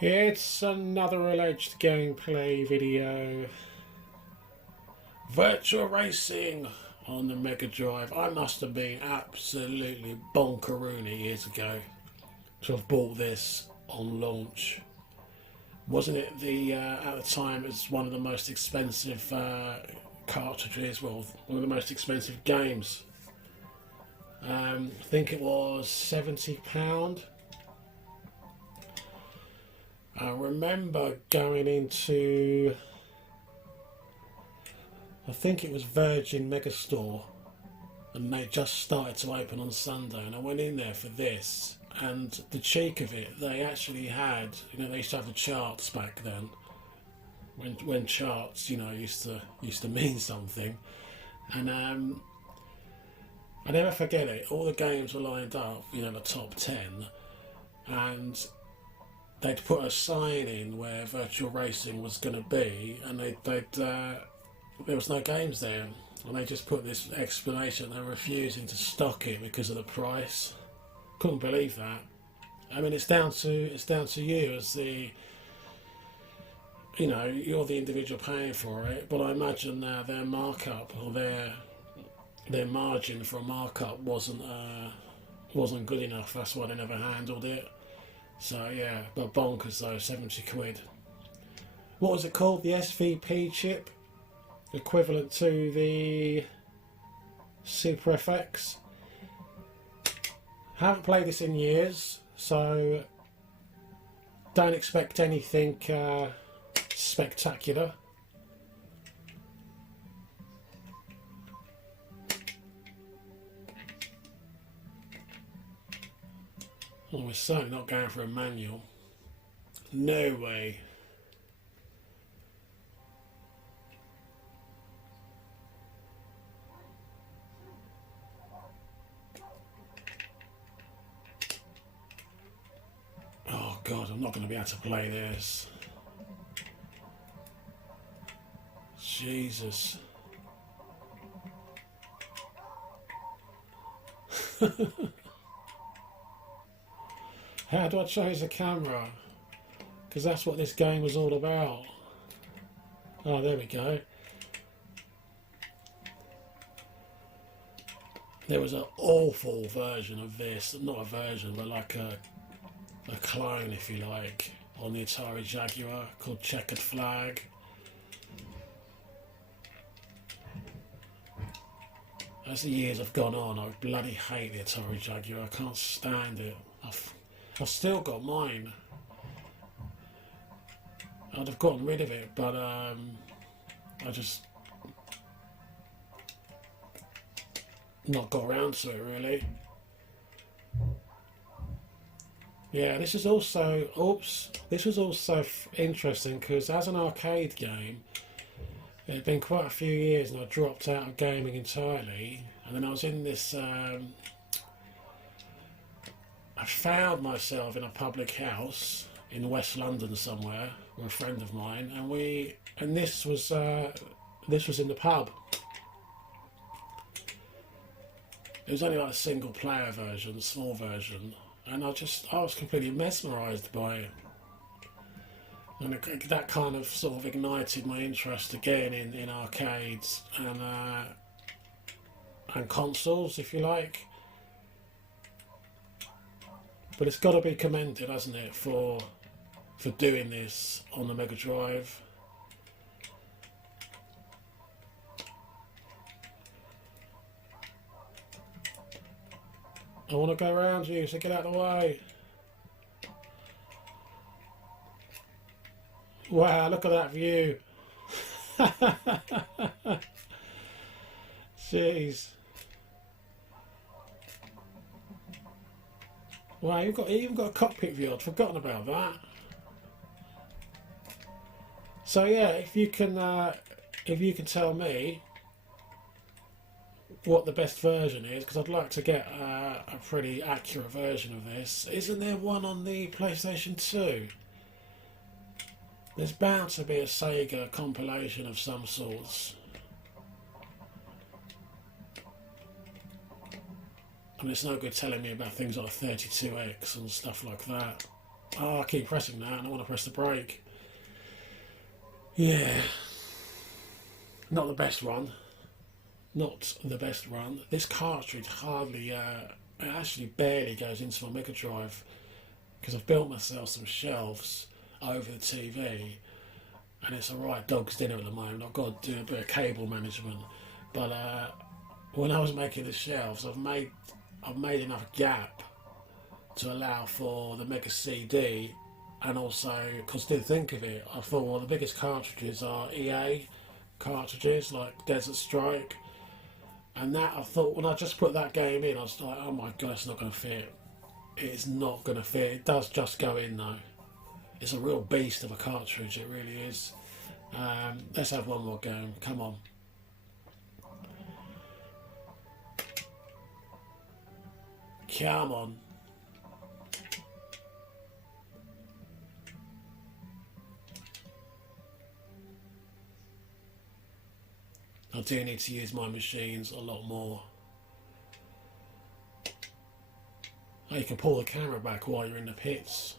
It's another alleged gameplay video. Virtua Racing on the Megadrive. I must have been absolutely bonkeroony years ago to have bought this on launch. Wasn't it the at the time it was one of the most expensive cartridges, well, one of the most expensive games. I think it was £70. I remember going into, I think it was Virgin Megastore, and they just started to open on Sunday, and I went in there for this, and the cheek of it, they actually had, you know, they used to have the charts back then, when charts, you know, used to mean something, and I never forget it. All the games were lined up, you know, the top 10, and they'd put a sign in where Virtual Racing was going to be, and there was no games there, and they just put this explanation they're refusing to stock it because of the price. Couldn't believe that. I mean, it's down to you as the, you know, you're the individual paying for it, but I imagine their markup, or their margin for a markup wasn't good enough. That's why they never handled it. So yeah, but bonkers though, 70 quid. What was it called? The SVP chip? Equivalent to the Super FX. Haven't played this in years, so don't expect anything spectacular. Oh, we're certainly not going for a manual. No way. Oh God, I'm not going to be able to play this. Jesus. How do I change the camera? Because that's what this game was all about. Oh, there we go. There was an awful version of this, not a version, but like a clone, if you like, on the Atari Jaguar called Checkered Flag. As the years have gone on, I bloody hate the Atari Jaguar. I can't stand it. I've still got mine. I'd have gotten rid of it, but I just not got around to it really. Yeah, this is also, this was also interesting because as an arcade game, it had been quite a few years and I dropped out of gaming entirely, and then I was in this, I found myself in a public house in West London somewhere with a friend of mine, and this was in the pub. It was only like a single player version, small version, and I was completely mesmerised by it. And that kind of sort of ignited my interest again in arcades and consoles, if you like. But it's got to be commended, hasn't it, for doing this on the Mega Drive. I want to go around you, so get out of the way. Wow, look at that view. Jeez. Wow, you've even got a cockpit view. I'd forgotten about that. So yeah, if you can tell me what the best version is, because I'd like to get a pretty accurate version of this. Isn't there one on the PlayStation 2? There's bound to be a Sega compilation of some sorts. And it's no good telling me about things like 32X and stuff like that. Oh, I keep pressing that and I want to press the brake. Yeah. Not the best run. Not the best run. This cartridge hardly, it actually barely goes into my Megadrive because I've built myself some shelves over the TV and it's alright dog's dinner at the moment. I've got to do a bit of cable management. But when I was making the shelves, I've made enough gap to allow for the Mega CD, and also, because I didn't think of it, I thought, well, the biggest cartridges are EA cartridges like Desert Strike, and that I thought when I just put that game in, I was like, oh my god, it's not going to fit. It's not going to fit. It does just go in though. It's a real beast of a cartridge, it really is. Let's have one more go. Come on. Come on. I do need to use my machines a lot more. Oh, you can pull the camera back while you're in the pits.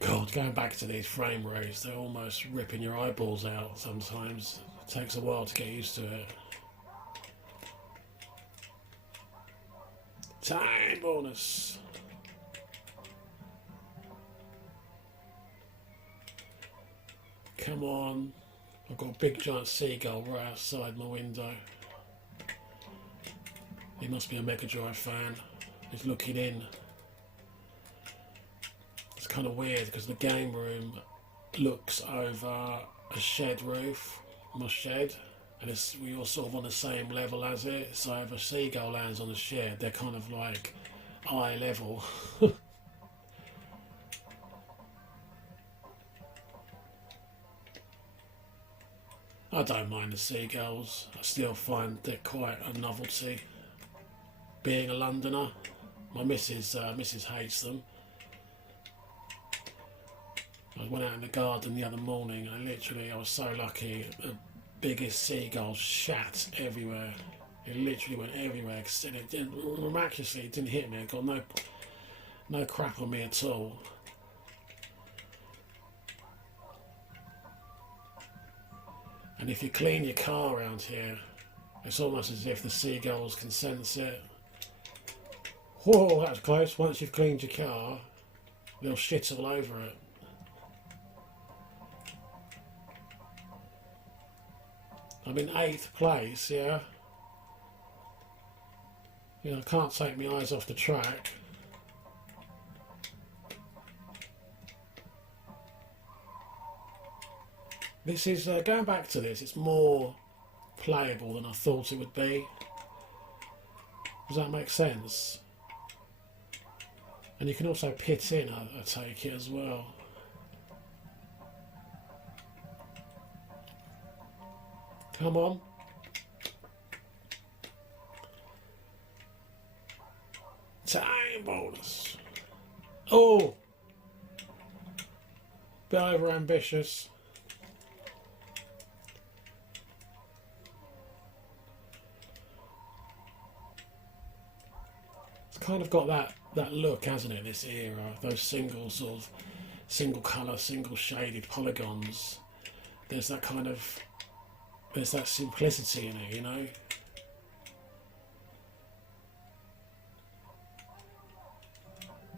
God, going back to these frame rates, they're almost ripping your eyeballs out sometimes. It takes a while to get used to it. Time bonus. Come on. I've got a big giant seagull right outside my window. He must be a Megadrive fan. He's looking in. It's kind of weird because the game room looks over a shed roof, my shed, and we're all sort of on the same level as it. So if a seagull lands on the shed, they're kind of like eye level. I don't mind the seagulls. I still find they're quite a novelty. Being a Londoner, my missus hates them. I went out in the garden the other morning and I was so lucky. The biggest seagull shat everywhere. It literally went everywhere. And miraculously, it didn't hit me. It got no crap on me at all. And if you clean your car around here, it's almost as if the seagulls can sense it. Whoa, that was close. Once you've cleaned your car, they'll shit all over it. I'm in 8th place, yeah. I can't take my eyes off the track. This is, going back to this, it's more playable than I thought it would be. Does that make sense? And you can also pit in, I take it as well. Come on. Time bonus. Oh! Bit over ambitious. Kind of got that look, hasn't it, this era, those single colour, single shaded polygons. There's that simplicity in it, you know.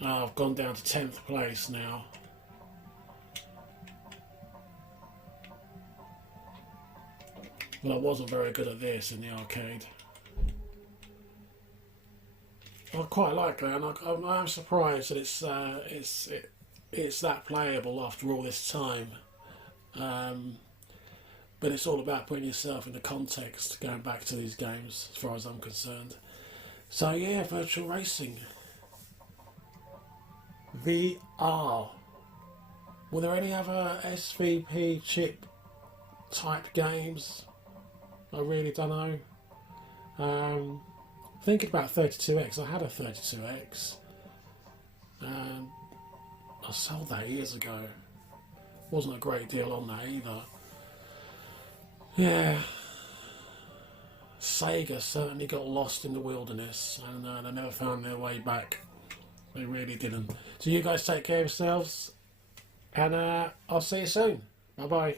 Oh, I've gone down to 10th place now. Well, I wasn't very good at this in the arcade. I quite like that, and I'm surprised that it's that playable after all this time. But it's all about putting yourself in the context, going back to these games, as far as I'm concerned. So yeah, virtual racing, VR. Were there any other SVP chip type games? I really don't know. Thinking about 32X, I had a 32X and I sold that years ago. Wasn't a great deal on that either. Yeah, Sega certainly got lost in the wilderness, and they never found their way back. They really didn't. So you guys take care of yourselves, and I'll see you soon. Bye bye.